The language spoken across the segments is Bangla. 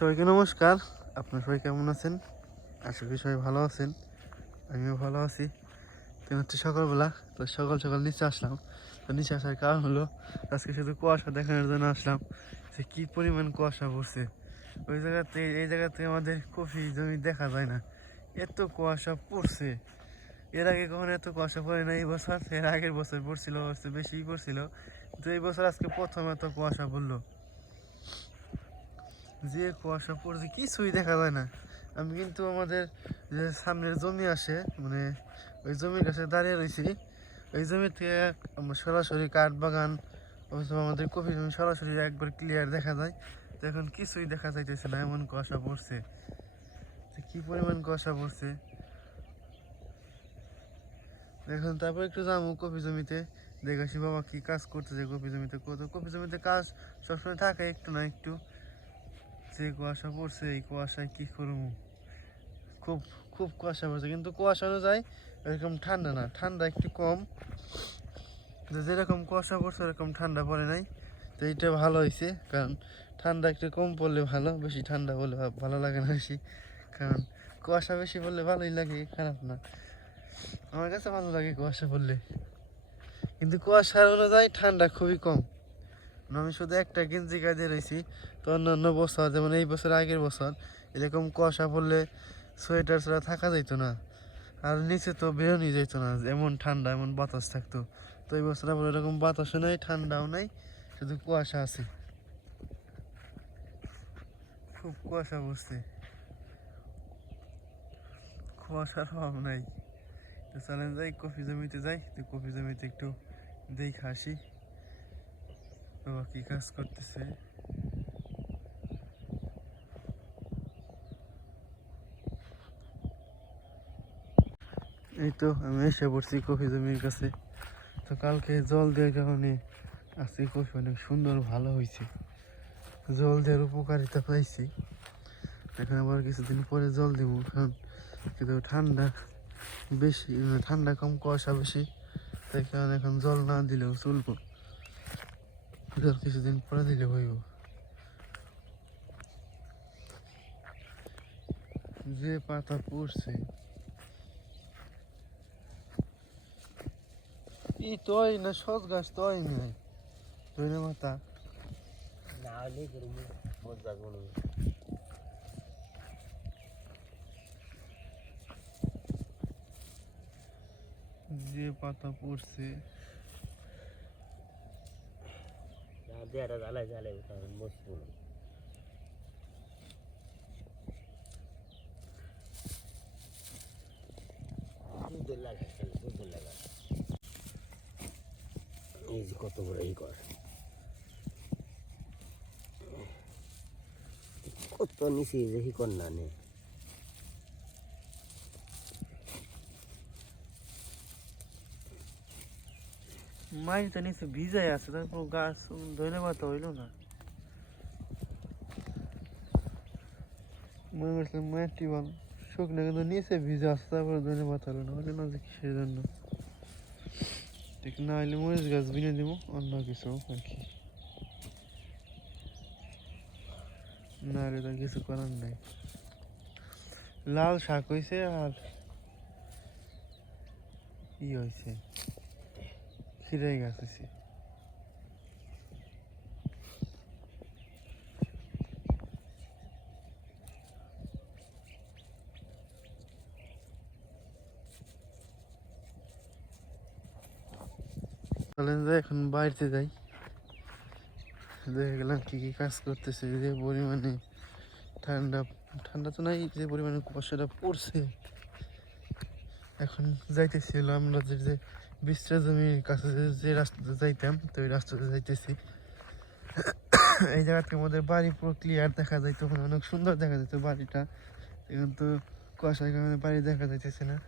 সবাইকে নমস্কার। আপনার সবাই কেমন আছেন? আশা করি সবাই ভালো আছেন। আমিও ভালো আছি। তো হচ্ছে সকালবেলা, তো সকাল সকাল নিচে আসলাম। তো নিচে আসার কারণ হলো, আজকে শুধু কুয়াশা দেখানোর জন্য আসলাম যে কী পরিমাণ কুয়াশা পড়ছে। ওই জায়গাতে এই জায়গাতে আমাদের কফি জমি দেখা যায় না। এত কুয়াশা পড়ছে। এর আগে কখনো এত কুয়াশা পড়ে না, এই বছর। এর আগের বছর পড়ছিল বেশি পড়ছিল। তো এই বছর আজকে প্রথম এত কুয়াশা পড়ল। যে কুয়াশা পড়ছে, কিছুই দেখা যায় না। আমি কিন্তু আমাদের যে সামনের জমি আসে মানে ওই জমির কাছে দাঁড়িয়ে রয়েছি। ওই জমি থেকে সরাসরি কাঠ বাগান অথবা আমাদের কফি জমি সরাসরি একবার ক্লিয়ার দেখা যায়। তো এখন কিছুই দেখা যাইতেছে না, এমন কুয়াশা পড়ছে। কি পরিমাণ কুয়াশা পড়ছে? এখন তারপর একটু যাব কফি জমিতে দেখাসি বাবা কি কাজ করতেছে কফি জমিতে। কত কফি জমিতে কাজ সবসময় থাকে, একটু না একটু। যে কুয়াশা পড়ছে, এই কুয়াশায় কি করব? খুব খুব কুয়াশা পড়ছে, কিন্তু কুয়াশা অনুযায়ী এরকম ঠান্ডা না। ঠান্ডা একটু কম। যেরকম কুয়াশা পড়ছে, ওরকম ঠান্ডা পড়ে নাই। তো এইটা ভালো হয়েছে কারণ ঠান্ডা একটু কম পড়লে ভালো, বেশি ঠান্ডা পড়লে ভালো লাগে না বেশি। কারণ কুয়াশা বেশি পড়লে ভালোই লাগে, খারাপ না। আমার কাছে ভালো লাগে কুয়াশা পড়লে। কিন্তু কুয়াশার অনুযায়ী ঠান্ডা খুবই কম। আমি শুধু একটা গেঞ্জি কাজে রয়েছি। তো অন্যান্য বছর, যেমন এই বছর আগের বছর, এরকম কুয়াশা পড়লে সোয়েটার ছাড়া থাকা যাইতো না। আর নিচে তো বেরোনি যেত না, এমন ঠান্ডা, এমন বাতাস থাকতো। তো এই বছর আবার এরকম বাতাসও নেই, ঠান্ডাও নাই, শুধু কুয়াশা আছে। খুব কুয়াশা পড়ছে। কুয়াশার অভাব নাই। তো চলেন যাই, কফি জমিতে যাই, তো কফি জমিতে একটু দেখে আসি। কি কাজ করতেছে? এই তো, আমি এসে পড়ছি কফি জমির কাছে। তো কালকে জল দেওয়ার কারণে আজকে কফি অনেক সুন্দর, ভালো হয়েছে। জল দেওয়ার উপকারিতা পাইছি। এখন আবার কিছুদিন পরে জল দেবো, কারণ কিন্তু ঠান্ডা বেশি, ঠান্ডা কম, কুয়াশা বেশি। তাই কারণে এখন জল না দিলেও চলবো। জল কিছুদিন পরে দিলে হইব যে পাতা পড়ছে ই তয় না সজ গাছ তয় নাই ধরে মাতা না হলে করব মজা করব যে পাতা পড়ছে দেড় জ্বালায় জ্বালায় এই যে কত বড় এই কর কত নিচে যে হি কর না নে। মাটিটা নিচে ভিজাই আছে, তারপর গাছ পাতা হইল না। মনে করছিলাম মাটি বল শুকনো কিন্তু নিচে ভিজে আছে, তারপর পাতা হলো না হলো না যে কিসের জন্য। ঠিক না হলে মরিচ গাছ বিনে দিব, অন্য কিছু আর কি। না হলে তো কিছু করার নাই। লাল শাক হয়েছে আর ই হয়েছে খিরাই গেছে। এখন বাড়িতে যাই। দেখে গেলাম কি কি কাজ করতেছে, যে পরিমাণে ঠান্ডা ঠান্ডা তো নাই, যে পরিমাণে কুয়াশাটা পড়ছে। এখন যাইতেছিল আমরা যে যে বিশ্রা জমির কাছে যে- রাস্তাতে যাইতাম, তো ওই রাস্তাতে যাইতেছি। এই জায়গা থেকে আমাদের বাড়ি পুরো ক্লিয়ার দেখা যাইতো মানে অনেক সুন্দর দেখা যেত বাড়িটা। এখন তো কুয়াশার কারণে বাড়ি দেখা যাইতেছে না।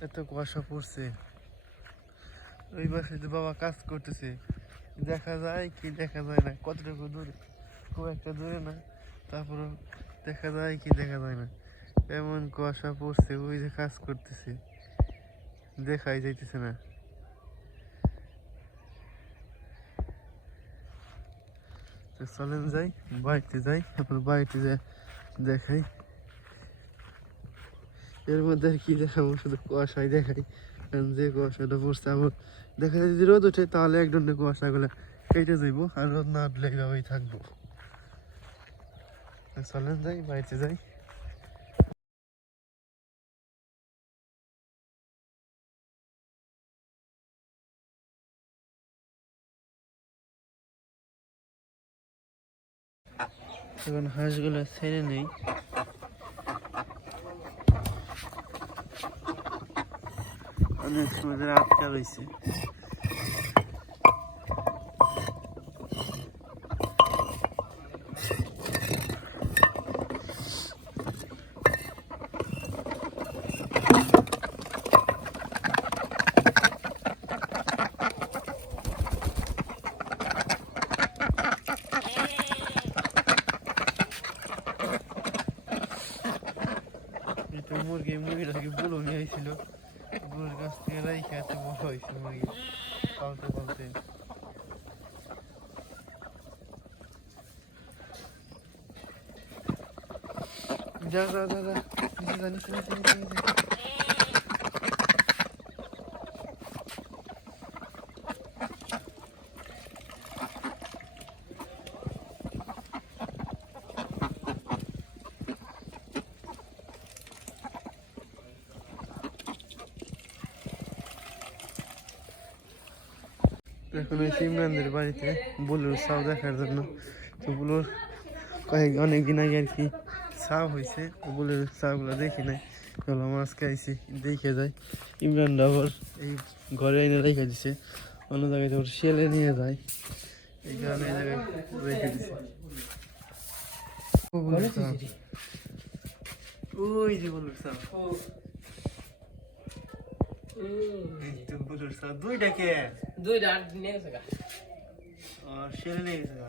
এত কুয়াশা পড়ছে। ওই পাশে যে বাবা কাজ করতেছে, দেখা যায় কি দেখা যায় না, কতটুকু দূরে? খুব একটা দূরে না, তারপরও দেখা যায় কি দেখা যায় না। এমন কুয়াশা পড়ছে, ওই যে কাজ করতেছে। দেখাই যাইতেছে না। চলেন যাই, বাড়িতে যাই আপনার বাড়িতে যাই দেখাই। এর মধ্যে আর কি দেখাবো, শুধু কুয়াশাই দেখাই। কারণ যে কুয়াশাটা পড়ছে আবার দেখা যায় যদি রোদ ওঠে, তাহলে এক ধরনের কুয়াশাগুলো কেটে যাইব, আর রোদ না উঠলে এইভাবেই থাকব। চলেন যাই, বাড়িতে যাই। এখন হাঁসগুলো ছেড়ে নেই। অনেক সময় ধরে আটকা রয়েছে এটা মুরগি মুরগিটাকে বুলো নিয়ে হয়েছিল বুলোর কাছ থেকে রাইখে এত বড় হয়েছে মুরগি, পালতে পালতে। যা যা যা যা, নিচে যা নিচে নিচে নিচে। এখন ওই ইমরানদের বাড়িতে বুলুর সাও দেখার জন্য। তো বুলুর কয়েক অনেক দিন আগে আর কি সাও হয়েছে বুলুর সাওগুলো দেখি নাই। চলো আজকে আইসি দেখে যাই। ইমরানরা আবার এই ঘরে এনে রেখে দিছে। অন্য জায়গায় ওর শেলে নিয়ে যায়। এই কারণে জায়গায় রেখে দিছে। ওই যে বুলুর সাও এই তো বুলুর দুইটা কে? দুইটা নিয়ে গেছে গা। আর সেরে নিয়ে গেছে গা।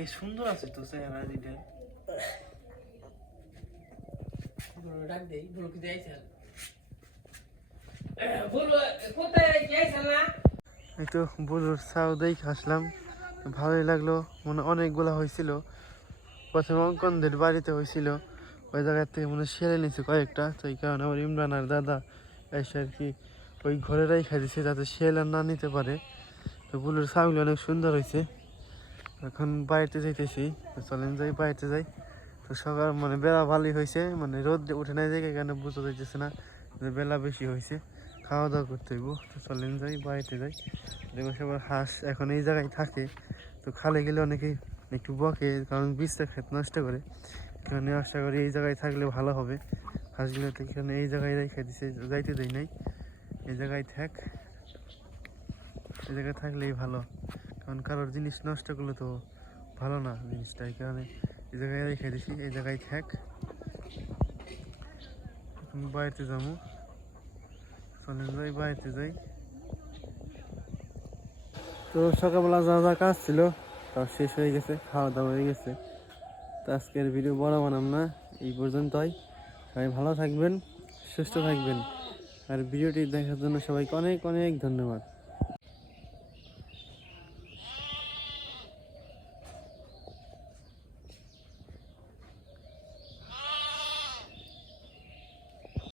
এই সুন্দর আছে তো চেহারা দুইটা। বলো ডাক দেই বলো কি যাইছে বলো কোথায় যাইছে না? এই তো বুলুর দেখে আসলাম। ভালোই লাগল মনে অনেকগুলো হয়েছিল প্রথমে অঙ্কনদের বাড়িতে হয়েছিল ওই জায়গার থেকে মনে সেরে নিয়েছে কয়েকটা। তো এই কারণে আমার ইমরান আর দাদা এসে আর কি ওই ঘরে রাইখা দিছে যাতে শেল আর না নিতে পারে। তো বুলুর ছাউগুলো অনেক সুন্দর হয়েছে এখন বাড়িতে যাইতেছি চলেন যাই বাড়িতে যাই। তো সকাল মানে বেলা ভালোই হয়েছে মানে রোদ উঠে নাই দেখে এখানে বুঝতে যাইতেছে না বেলা বেশি হয়েছে খাওয়া দাওয়া করতে হইব, তো চলেন যাই বাড়িতে যাই। দেখব সবার হাঁস এখন এই জায়গায় থাকে, তো খালে গেলে অনেকেই একটু বকে, কারণ বীজটা খেত নষ্ট করে। এখানে আশা করি এই জায়গায় থাকলে ভালো হবে। হাঁসগুলো তো এখানে এই জায়গায় রেখে দিছে, যাইতে দেয় নাই। এই জায়গায় থাক। এই জায়গায় থাকলেই ভালো। কারণ কারোর জিনিস নষ্ট করলে তো ভালো না জিনিসটা। এই কারণে এই জায়গায় রেখে দিছি, এই জায়গায় থাক। বাড়িতে যাব। চলেন যাই, বাড়িতে যাই। তো সকালবেলা যা যা কাজ ছিল, তাও শেষ হয়ে গেছে, খাওয়া দাওয়া হয়ে গেছে। তো আজকের ভিডিও বড় বানাম না, এই পর্যন্তই। সবাই ভালো থাকবেন সুস্থ থাকবেন। আর ভিডিওটি দেখার জন্য সবাইকে অনেক অনেক ধন্যবাদ।